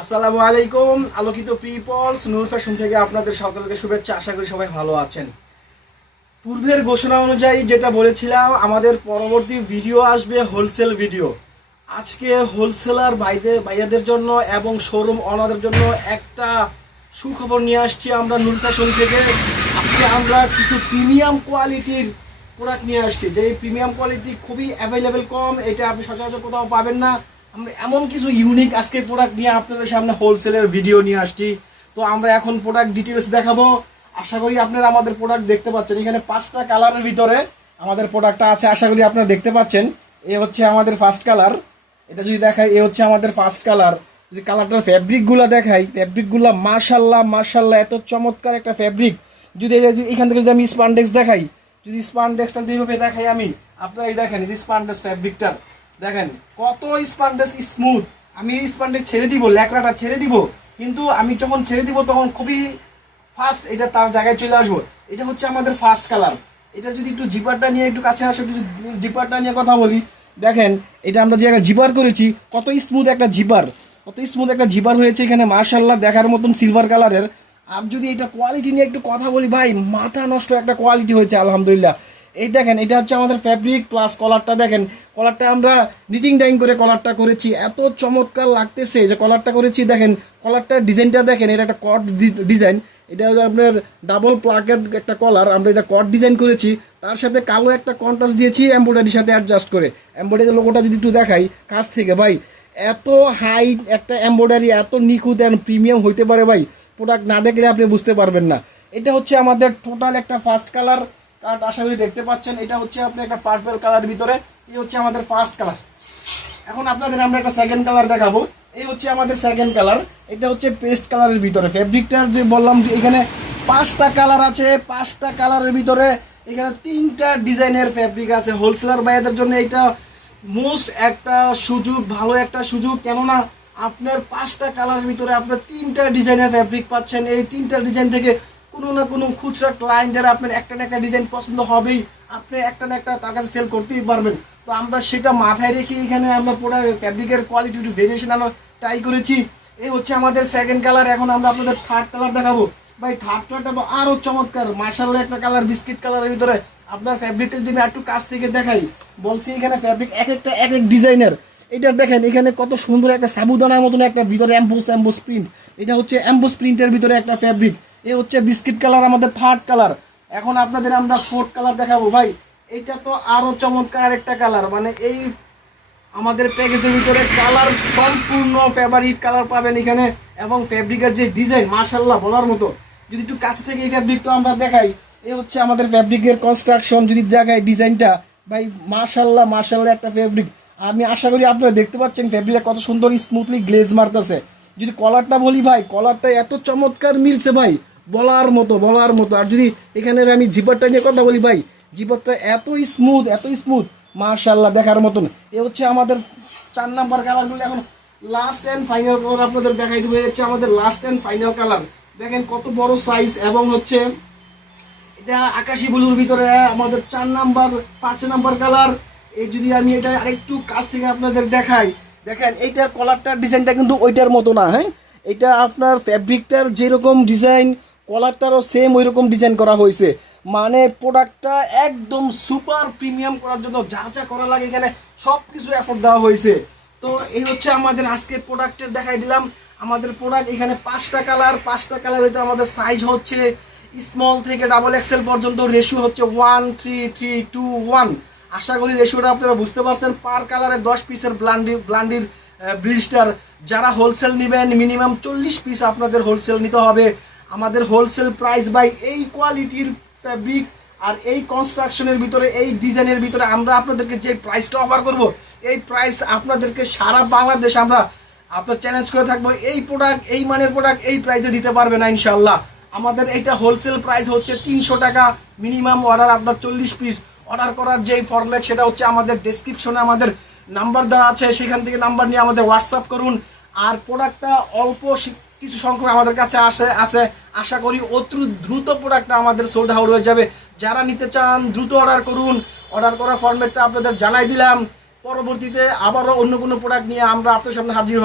আসসালামু আলাইকুম আলোকিত পিপলস নূর ফ্যাশন থেকে আপনাদের সকলকে শুভেচ্ছা। আশা করি সবাই ভালো আছেন। পূর্বের ঘোষণা অনুযায়ী যেটা বলেছিলাম, আমাদের পরবর্তী ভিডিও আসবে হোলসেল ভিডিও। আজকে হোলসেলার ভাইয়াদের জন্য এবং শোরুম ওনারদের জন্য একটা সুখবর নিয়ে আসছি আমরা নূর ফ্যাশন থেকে। আজকে আমরা কিছু প্রিমিয়াম কোয়ালিটির প্রোডাক্ট নিয়ে আসছি, যে প্রিমিয়াম কোয়ালিটি খুবই অ্যাভেলেবেল কম, এটা আপনি সচরাচর কোথাও পাবেন না। আমরা এমন কিছু ইউনিক আজকে প্রোডাক্ট নিয়ে আপনাদের সামনে হোলসেলের ভিডিও নিয়ে আসছি। তো আমরা এখন প্রোডাক্ট ডিটেলস দেখাবো। আশা করি আপনারা আমাদের প্রোডাক্ট দেখতে পাচ্ছেন। এখানে 5টা কালারের ভিতরে আমাদের প্রোডাক্টটা আছে, আশা করি আপনারা দেখতে পাচ্ছেন। এ হচ্ছে আমাদের ফার্স্ট কালার। এটা যদি দেখাই, এ হচ্ছে আমাদের ফার্স্ট কালার। যদি কালারটার ফ্যাব্রিকগুলো দেখাই, ফ্যাব্রিকগুলো মাশাল্লাহ মাশাল্লাহ এত চমৎকার একটা ফ্যাব্রিক। যদি এখান থেকে যদি আমি স্পান্ডেক্স দেখাই, যদি স্পান্ডেক্সটা যেভাবে দেখাই আমি, আপনারা এই দেখেন এই স্পান্ডেক্স ফ্যাব্রিকটা দেখেন কত স্পান্ডেক্স স্মুথ। আমি স্পান্ডেক্স ছেড়ে দিব, ল্যাকড়াটা ছেড়ে দিব, কিন্তু আমি যখন ছেড়ে দিব তখন খুবই ফার্স্ট এটা তার জায়গায় চলে আসবো। এটা হচ্ছে আমাদের ফার্স্ট কালার। এটা যদি একটু জিপারটা নিয়ে একটু কাছে আসো, কিছু জিপারটা নিয়ে কথা বলি। দেখেন এটা আমরা যে একটা জিপার করেছি, কত স্মুথ একটা জিপার, কত স্মুথ একটা জিপার হয়েছে এখানে মাশাল্লাহ, দেখার মতন সিলভার কালারের। আর যদি এটা কোয়ালিটি নিয়ে একটু কথা বলি ভাই, মাথা নষ্ট একটা কোয়ালিটি হয়েছে আলহামদুলিল্লাহ। এই দেখেন এটা হচ্ছে আমাদের ফ্যাব্রিক প্লাস কলারটা দেখেন, কলারটা আমরা নিটিং ডাইং করে কলারটা করেছি, এত চমৎকার লাগতেছে যে কলারটা করেছি। দেখেন কলারটার ডিজাইনটা দেখেন, এটা একটা কট ডিজাইন। এটা হলো আপনার ডাবল প্লাকের একটা কলার, আমরা এটা কট ডিজাইন করেছি। তার সাথে কালো একটা কন্ট্রাস্ট দিয়েছি এমব্রয়ডারির সাথে অ্যাডজাস্ট করে। এমব্রয়ডারি লোগোটা যদি একটু দেখাই কাছ থেকে ভাই, এত হাই একটা এমব্রয়ডারি এত নিখুঁত অ্যান্ড প্রিমিয়াম হইতে পারে ভাই, প্রোডাক্ট না দেখলে আপনি বুঝতে পারবেন না। এটা হচ্ছে আমাদের টোটাল একটা ফার্স্ট কালার। কার্ড আশা করি দেখতে পাচ্ছেন। এটা হচ্ছে আপনি একটা পার্পল কালারের ভিতরে, এই হচ্ছে আমাদের ফার্স্ট কালার। এখন আপনাদের আমরা একটা সেকেন্ড কালার দেখাবো। এই হচ্ছে আমাদের সেকেন্ড কালার। এটা হচ্ছে পেস্ট কালারের ভিতরে। ফ্যাব্রিকটার যে বললাম এখানে 5টা কালার আছে, 5টা কালারের ভিতরে এখানে 3টা ডিজাইনের ফ্যাব্রিক আছে। হোলসেলার ভাইয়াদের জন্য এটা মোস্ট একটা সুযোগ, ভালো একটা সুযোগ, কেননা আপনার 5টা কালারের ভিতরে আপনার 3টা ডিজাইনের ফ্যাব্রিক পাচ্ছেন। এই 3টা ডিজাইন থেকে কোনো না কোনো খুচরা ক্লায়েন্টের আপনার একটা না একটা ডিজাইন পছন্দ হবেই, আপনি একটা না একটা তার কাছে সেল করতেই পারবেন। তো আমরা সেটা মাথায় রেখে এখানে আমরা পুরো ফ্যাব্রিকের কোয়ালিটি একটু ভেরিয়েশন আমরা ট্রাই করেছি। এই হচ্ছে আমাদের সেকেন্ড কালার। এখন আমরা আপনাদের থার্ড কালার দেখাবো। ভাই থার্ড কালারটা তো আরও চমৎকার মাশাআল্লাহ একটা কালার, বিস্কিট কালারের ভিতরে। আপনার ফ্যাব্রিকটা যদি আমি একটু কাছ থেকে দেখাই, বলছি এখানে ফ্যাব্রিক এক একটা এক এক ডিজাইনের। এটা দেখেন এখানে কত সুন্দর একটা সাবুদানার মতন একটা ভিতরে অ্যাম্বোস প্রিন্ট। এটা হচ্ছে অ্যাম্বোস প্রিন্টের ভিতরে একটা ফ্যাব্রিক। এ হচ্ছে বিস্কিট কালার আমাদের থার্ড কালার। এখন আপনাদের আমরা ফোর্থ কালার দেখাবো। ভাই এটা তো আরও চমৎকার একটা কালার, মানে এই আমাদের প্যাকেজের ভিতরে কালার সম্পূর্ণ ফেভারিট কালার পাবেন এখানে। এবং ফ্যাব্রিকের যে ডিজাইন মাশাআল্লাহ বলার মতো। যদি একটু কাছ থেকে এই ফ্যাব্রিকটা আমরা দেখাই, এ হচ্ছে আমাদের ফ্যাব্রিকের কনস্ট্রাকশন, যদি দেখাই ডিজাইনটা ভাই মাশাআল্লাহ মাশাআল্লাহ একটা ফ্যাব্রিক। আমি আশা করি আপনারা দেখতে পাচ্ছেন ফ্যাব্রিকটা কত সুন্দর স্মুথলি গ্লেজ মারতেছে। যদি কলারটা বলি ভাই, কলারটা এত চমৎকার মিলছে ভাই, বলার মতো বলার মতো। আর যদি এখানে আমি জিপারটা নিয়ে কথা বলি ভাই, জিপারটা এত স্মুথ এত স্মুথ মাশাআল্লাহ দেখার মতন। এ হচ্ছে আমাদের 4 নাম্বার কালারগুলো। এখন লাস্ট অ্যান্ড ফাইনাল কালার আপনাদের দেখাই দেবো। হচ্ছে আমাদের লাস্ট অ্যান্ড ফাইনাল কালার। দেখেন কত বড় সাইজ, এবং হচ্ছে এটা আকাশি ব্লুর ভিতরে আমাদের 4 নাম্বার 5 নাম্বার কালার। এই যদি আমি এটা আরেকটু কাছ থেকে আপনাদের দেখাই, দেখেন এইটার কলারটার ডিজাইনটা কিন্তু ওইটার মতো না। হ্যাঁ, এটা আপনার ফ্যাব্রিকটার যেরকম ডিজাইন, কলারটারও সেম ওই রকম ডিজাইন করা হয়েছে। মানে প্রোডাক্টটা একদম সুপার প্রিমিয়াম করার জন্য যা যা করা লাগে এখানে সব কিছু এফোর্ট দেওয়া হয়েছে। তো এই হচ্ছে আমাদের আজকে প্রোডাক্টের দেখাই দিলাম। আমাদের প্রোডাক্ট এখানে 5টা কালার, 5টা কালার হইতে আমাদের সাইজ হচ্ছে স্মল থেকে ডাবল এক্সেল পর্যন্ত। রেশিও হচ্ছে 1 3 3 2 1। আশা করি রেশিওটা আপনারা বুঝতে পারছেন। পার কালারে 10 পিসের ব্লান্ডির ব্লিস্টার। যারা হোলসেল নেবেন মিনিমাম 40 পিস আপনাদের হোলসেল নিতে হবে। আমাদের হোলসেল প্রাইস বাই এই কোয়ালিটির ফ্যাব্রিক আর এই কনস্ট্রাকশনের ভিতরে, এই ডিজাইনের ভিতরে আমরা আপনাদেরকে যে প্রাইসটা অফার করব, এই প্রাইস আপনাদেরকে সারা বাংলাদেশ আমরা আপনার চ্যালেঞ্জ করে থাকবো। এই প্রোডাক্ট, এই মানের প্রোডাক্ট এই প্রাইসে দিতে পারবে না ইনশাল্লাহ। আমাদের এইটা হোলসেল প্রাইস হচ্ছে 300 টাকা। মিনিমাম অর্ডার আপনার 40 পিস অর্ডার করার যেই ফরম্যাট, সেটা হচ্ছে আমাদের ডেসক্রিপশনে আমাদের নাম্বার দেওয়া আছে, সেখান থেকে নাম্বার নিয়ে আমাদের হোয়াটসঅ্যাপ করুন। আর প্রোডাক্টটা অল্প কিছু সংখ্যক আমাদের কাছে আসে, আশা করি অতি দ্রুত প্রোডাক্টটা আমাদের সোল্ড আউট হয়ে যাবে। যারা নিতে চান দ্রুত অর্ডার করুন। অর্ডার করার ফরম্যাটটা আপনাদের জানাই দিলাম। পরবর্তীতে আবারও অন্য কোনো প্রোডাক্ট নিয়ে আমরা আপনার সামনে হাজির হব।